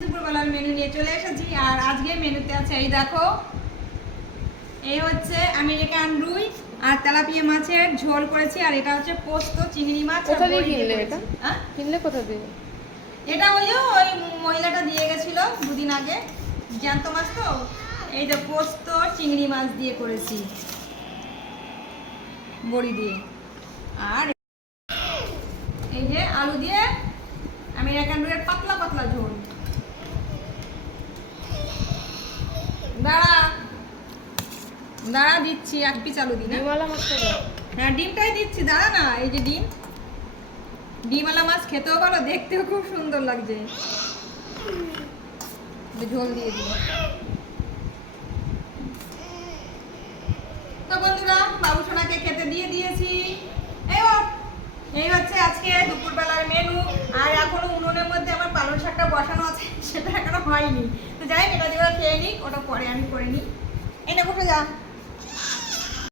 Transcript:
দুপুরবেলার মেনু নিয়ে চলে এসেছি। আর আজকে মেনুতে আছে এই দেখো, এই হচ্ছে আমেরিকান রুই আর তেলাপিয়া মাছের ঝোল করেছি। আর এটা হচ্ছে পোস্ত চিংড়ি মাছ। কোথা দিয়ে কিনলে এটা? কিনলে কোথা দিয়ে? এটা ওই মহিলাটা দিয়ে গেছিল দুদিন আগে, জ্যান্ত মাছ তো। এই যে পোস্ত চিংড়ি মাছ দিয়ে করেছি, বড়ি দিয়ে। আর এই যে আলু দিয়ে আমেরিকান রুইয়ের পাতলা পাতলা ঝোল। দাঁড়া দাঁড়া দিচ্ছি, এক পিস আলু দিই না। ডিমওয়ালা মাছটা দাও। হ্যাঁ ডিমটাই দিচ্ছি, দাঁড়া না। এই যে ডিমওয়ালা মাছ খেতেও ভালো, দেখতেও খুব সুন্দর লাগছে। ঝোল দিয়ে দিই। তো বন্ধুরা, বাবু সোনাকে খেতে দিয়ে দিয়েছি। এই হচ্ছে আজকে দুপুরবেলার মেনু। আর এখনো উনুনের মধ্যে আমার পালং শাকটা বসানো আছে, সেটা এখনো হয়নি। তো যাই হোক, এটা দিয়ে ওরা খেয়ে নিক, ওটা পরে আমি করে নিই। এই না, কোথায় যা।